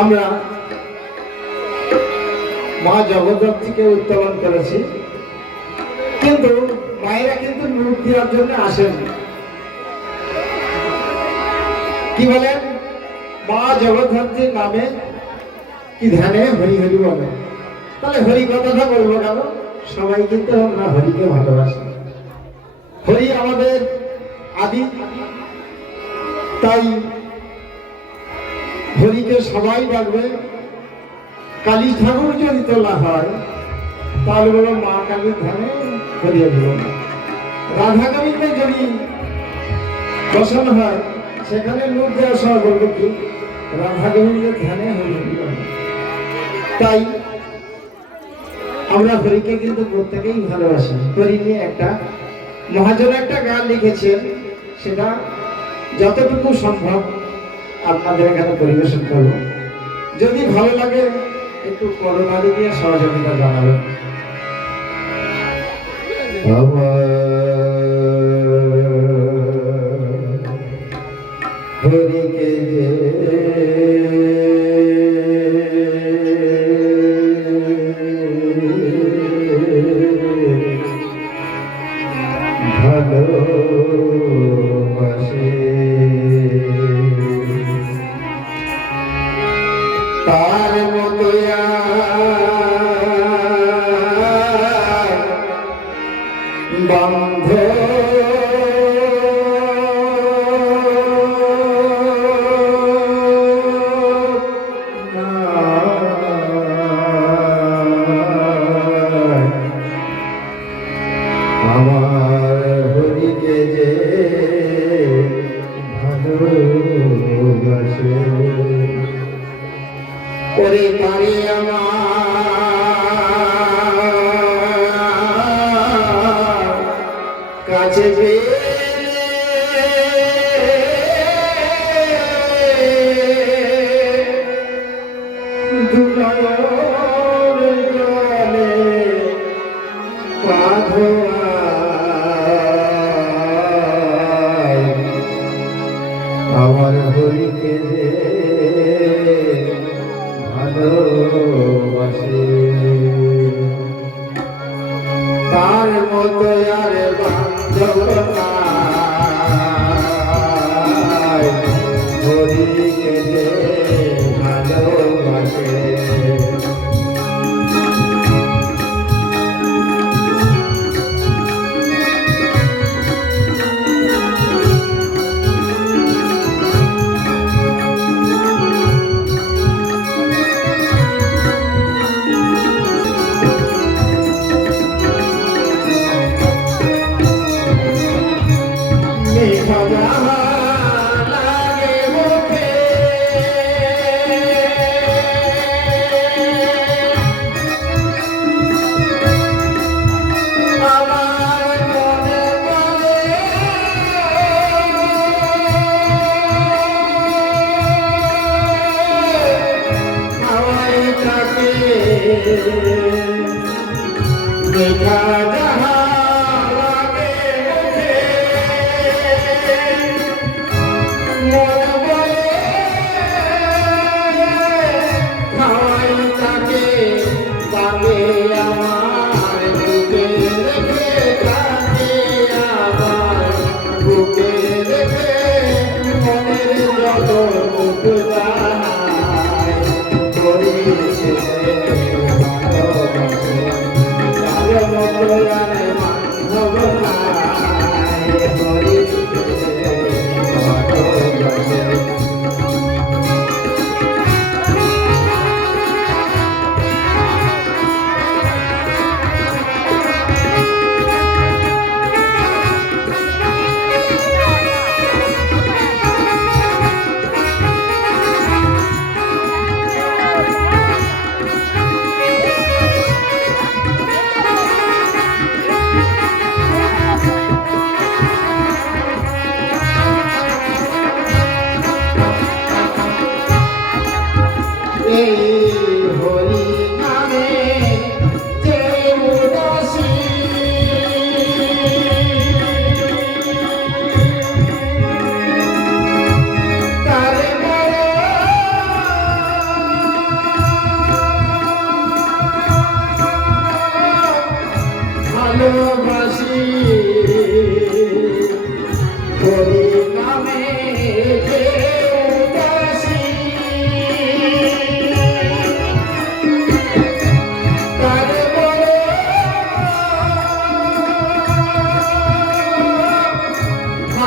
আমরা মা জগদ্ধাত্রীকে উত্তোলন করেছি, কিন্তু মায়েরা কিন্তু নূর দেওয়ার জন্য আসেন। কি বলেন? মা জগদ্ধাত্রীর নামে কি ধ্যানে হরি হরি বলে। তাহলে হরি কথাটা বলবো কেন? সবাই কিন্তু আমরা হরিকে ভালোবাসি। হরি আমাদের আদি, তাই হরিকে সবাই ডাকবে। কালী ঠাকুর যদি তোলা হয় তাহলে বলো মা কালীর ধ্যানে হরিয়ে দেব। রাধা কালীকে যদি বসানো হয় সেখানে লোক দেওয়া সহ বলবো কি রাধা গোবিন্দের ধ্যানে হরিয়ে দেব। তাই আমরা হরিকে কিন্তু প্রত্যেকেই ভালোবাসি। হরি নিয়ে একটা মহাজন একটা গান লিখেছেন, সেটা যতটুকু সম্ভব আপনাদের এখানে পরিবেশন করব। যদি ভালো লাগে একটু করোনালি দিয়ে সহযোগিতা জানাবেন। হরিকে ভালোবাসে তার মতো বন্ধ আমার হরিকে যে ভালোবাসে ওরে পারে আমার কাছে আমার হরিকে যে ভালোবাসে তার মতো আর বান্ধব নাই, হরিকে যে ভালোবাসে। দেখা যাহা লাগে মন বলে খাওয়াই তাকে পাবে আমার বুকে রেখে তাকে আবার বুকে রেখে মনের যত মুখ জানায় করেছে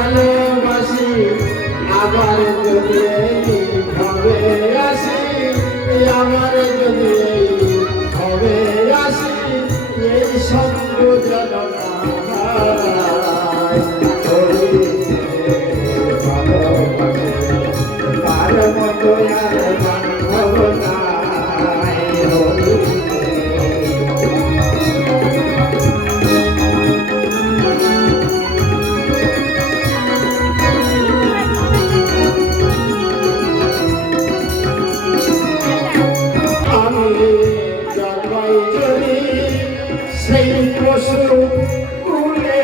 ভালোবাসি আবার যদি হবে আসি আমার যদি হবে আসি এই সঙ্গ যেন তার মতো আর বান্ধব নাই সেই পশু কুলে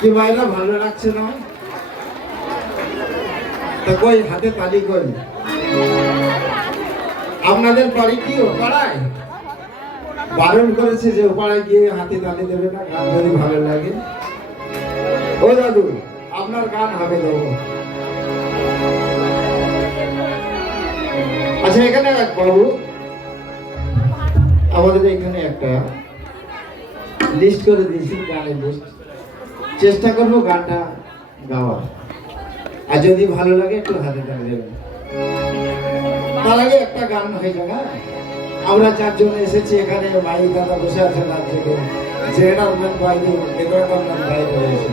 কি মায়েরা ভালো লাগছে না তো কই হাতে তালি করি আপনাদের বাড়ি কি ও পাড়ায় বারণ করেছে যে ও পাড়ায় গিয়ে হাতে তালি দেবে না গান যদি ভালো লাগে ও দাদু আপনার গান হবে দেবো আচ্ছা এখানে এক বাবু আমাদের এখানে একটা লিস্ট করে দিয়েছি গানের লিস্ট চেষ্টা করবো গানটা গাওয়ার আর যদি ভালো লাগে একটু হাতে তালি দেবেন তার আগে একটা গান হয়ে যাবে আমরা চারজন এসেছি এখানে মাই দাদা বসে আছেন রাত থেকে জেনারেল বাইরে বেতনের বাইরে রয়েছে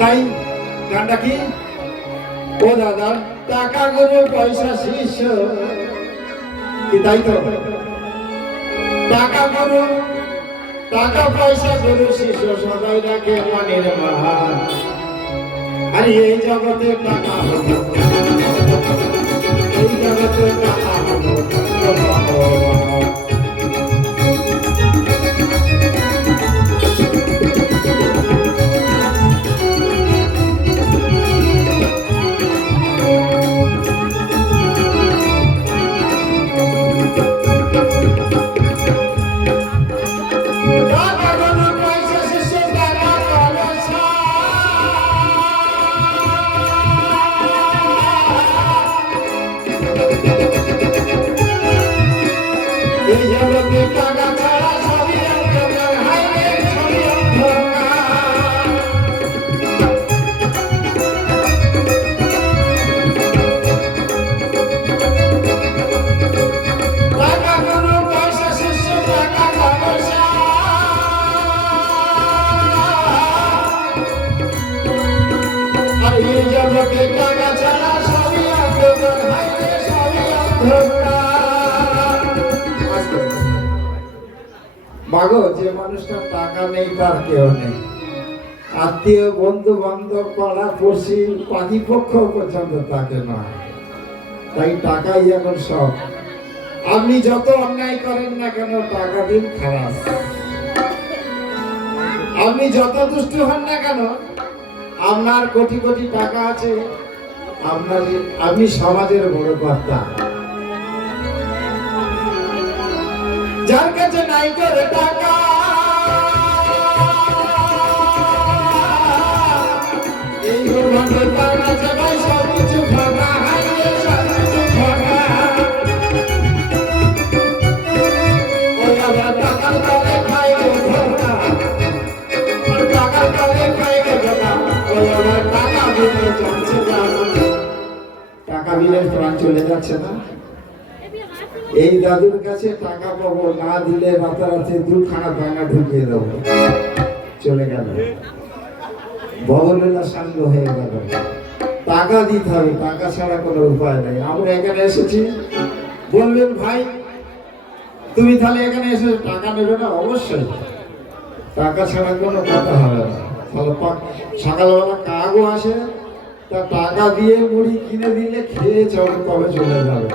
তাই গানটা কি ও দাদা টাকা গরু পয়সা শিষ্য কি তাই তো টাকা গরু টাকা পয়সা গরু শিষ্য সদাই রাখে মনের মহান আর এই জগতে টাকা হলো এই জগতে টাকা হলো মাগো যে মানুষটার টাকা নেই তার কেউ নেই আত্মীয় বন্ধু বান্ধব পাড়া পড়শি পাখিপক্ষ পর্যন্ত তাকে নয় তাই টাকাই এখন সব আপনি যত অন্যায় করেন না কেন টাকা দিন খারাপ আপনি যত দুষ্টু হন না কেন আপনার কোটি কোটি টাকা আছে আপনার আপনি সমাজের বড় কর্তা যার কাছে নাই করে টাকা এই ব্রহ্মাণ্ডের তার কাছে ভাই সব কিছু ফাঁকা সব কিছু ফাঁকা দিলে প্রাণ চলে যাচ্ছে না। এই দাদুর কাছে টাকা পাবো, না দিলে রাতারাতি দুখানা ভাঙা ঢুকিয়ে দেবো। চলে গেল, বগলেলা সাঙ্গ হয়ে গেল। টাকা দিতে হবে, টাকা ছাড়া কোনো উপায় নেই। আমরা এখানে এসেছি, বলবেন ভাই তুমি তাহলে এখানে এসে টাকা নেবে না? অবশ্যই, টাকা ছাড়া কোনো কথা হবে না। তাহলে সকালবেলা কাগও আসে, তা টাকা দিয়ে মুড়ি কিনে দিলে খেয়ে চলে তবে চলে যাবে,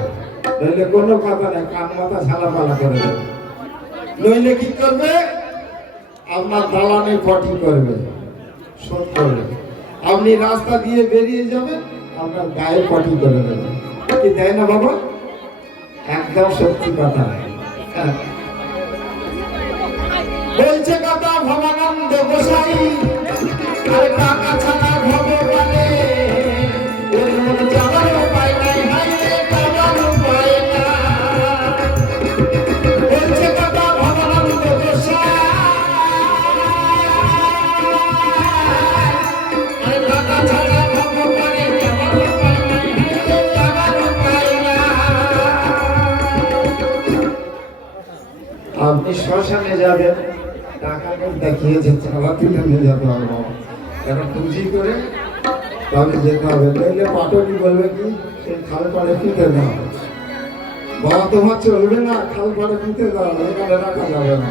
নইলে কোনো কথা নেই, কান মাথা ঝালাপালা করে দেবে। নইলে কি করবে? আপনার দালানে পটি করবে, শোধ করবে। আপনি রাস্তা দিয়ে বেরিয়ে যাবেন, আপনার গায়ে পটি করে দেবে। কি দেয় না বাবা? একদম সত্যি কথা। বলছে কথা ভবানন্দ গোসাই, আর টাকা ছাড়া ভগবানে ওর মন যাওয়ার উপায় নাই, হাইরে যাওয়ার উপায় না। বলছে কথা ভবানন্দ গোসাই, আর টাকা ছাড়া ভগবানে যাওয়ার উপায় নাই, হাইরে যাওয়ার উপায় না। আপনি শ্মশানে যাবেন, টাকা দেখিয়েছে চালা তুলে নিয়ে যেতে হবে, এখন পুঁজি করে তবে যেতে হবে। নইলে পাটনি বলবে কি সেই খাল পাড়ে পুঁতে দাও, বাবা তোমার চলবে না, খাল পাড়ে পুঁতে দাও, এখানে রাখা যাবে না।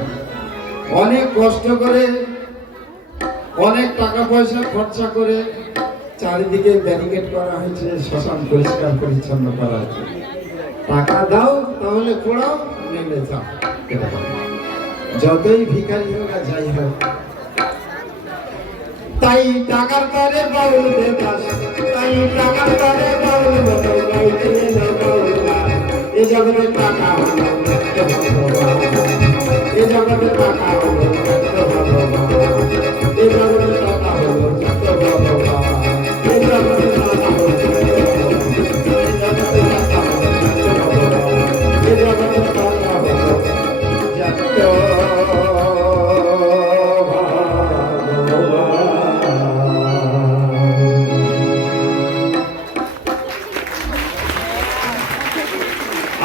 অনেক কষ্ট করে, অনেক টাকা পয়সা খরচা করে চারিদিকে ব্যারিকেড করা হয়েছে, শ্মশান পরিষ্কার পরিচ্ছন্ন করা হয়েছে। টাকা দাও তাহলে পোড়াও, নেমে যাও। যতই ভিখারি হোক আর যাই হোক, তাই টাকার তরে বাউল দেবাস, তাই টাকার তরে বাউল বদল গাইতে এলো বাউল গান। এ জগতে টাকা হলো ভগবান, এ জগতে টাকা হলো ভগবান, এ জগতে টাকা হলো ভগবান, এ জগতে টাকা হলো এ জগতে টাকা হলো যত।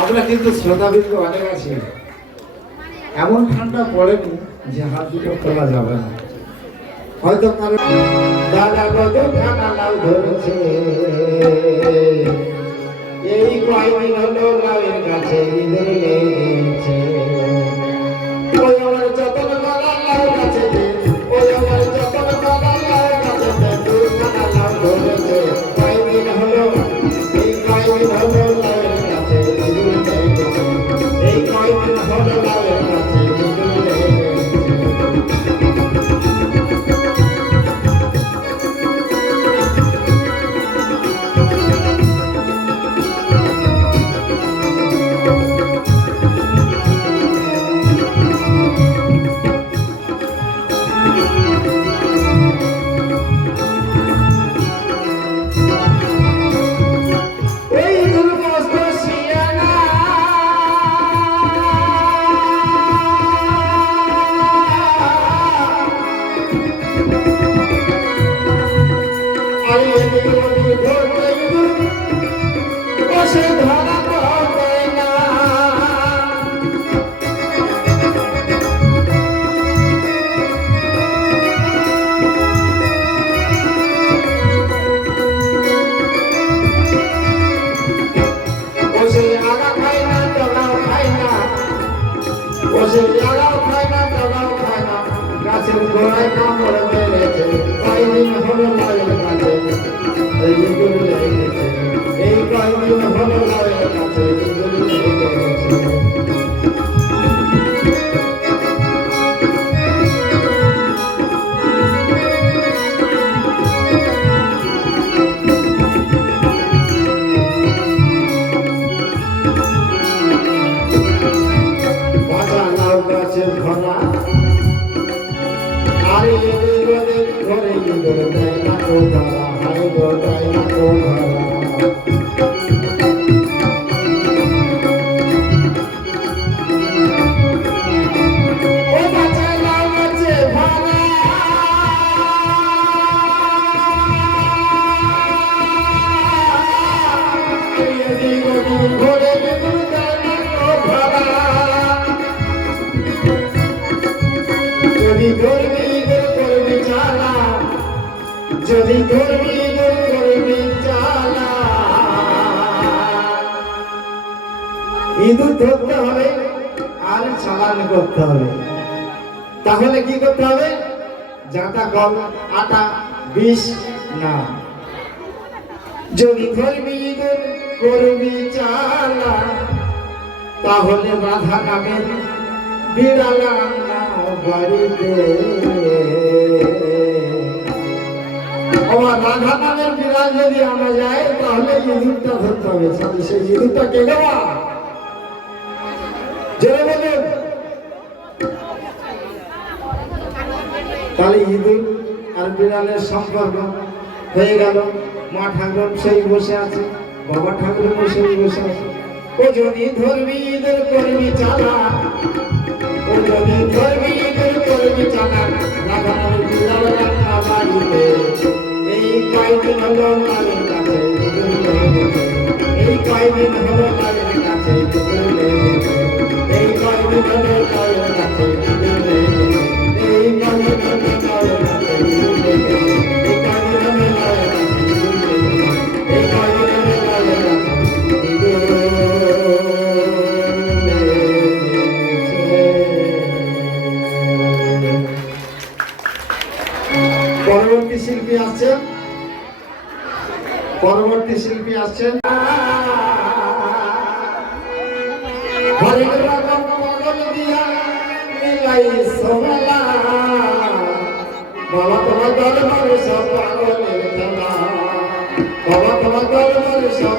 আমরা কিন্তু শ্রোতাবৃন্দ অনেক আছি, এমন ঠান্ডা পড়েনি যে হাত দুটো খোলা যাবে না। হয়তো কারণ দাদা কত ঠান্ডা লাউ ধরেছে, এই কয়দিন হলো লাউয়ের গাছে ইঁদুর লেগেছে। ওই আমার যতন করা লাউ গাছে, ওই আমার যতন করা লাউ গাছে দুখানা লাউ ধরেছে। কয়দিন হলো, এই কয়দিন হলো লাউয়ের গাছে ইঁদুর লেগেছে, এই কয়দিন হলো লাউয়ের গাছে ইঁদুর লেগেছে। গাছের গোড়ায় কামড় মেরেছে, কয়দিন হলো লাউয়ের গাছে ইঁদুর লেগেছে, এই কয়দিন হলো লাউয়ের গাছে ইঁদুর লেগেছে। বাঁচা লাউ গাছের ভরা, আরে ঘরে ইঁদুর দেয় না তো ধরা, হায় গো দেয় না তো ধরা। ধর্মী ইঁদুর করবি চালা, যদি ধর্মী ইঁদুর করবি চালা। ইঁদুর ধরতে হবে আর চালান করতে হবে। তাহলে কি করতে হবে? জাঁতা কল আটা বিষ না। যদি ধর্মী ইঁদুর করবি চালা, তাহলে রাধা নামের বিড়াল আনা বাড়িতে। আমার রাধা নামের বিড়াল যদি আনা যায়, তাহলে ইঁদুরটা ধরতে হবে। সেই ইঁদুরটা কে দেওয়া? জোরে বলুন। তাহলে ইঁদুর আর বিড়ালের সম্পর্ক হয়ে গেল। মা ঠাকুর সেই বসে আছে, বাবা ঠাকুর সেই বসে আছে। ও যদি ধর্মী ইঁদুর করবি চালা, ও যদি ধর্মী ইঁদুর করবি চালা, রাধা নামের বিড়াল আনা বাড়িতে। এই কয়দিন হলো মায়ের কাছে ইঁদুর লেগেছে, এই কয়দিন হলো মায়ের কাছে ইঁদুর লেগেছে, এই কয়দিন হলো মায়ের কাছে ইঁদুর লেগেছে, এই কয়দিন হলো মায়ের কাছে ইঁদুর লেগেছে, এই কয়দিন হলো মায়ের কাছে ইঁদুর লেগেছে, এই কয়দিন হলো মায়ের কাছে ইঁদুর লেগেছে। পরবর্তী শিল্পী আসছেন, পরবর্তী শিল্পী আসছেন। হরেক রকম পাগল দিয়া মিলাই সোমেলা, বাবা তোমার দরবারে সব পাগলের খেলা, বাবা তোমার দরবারে সব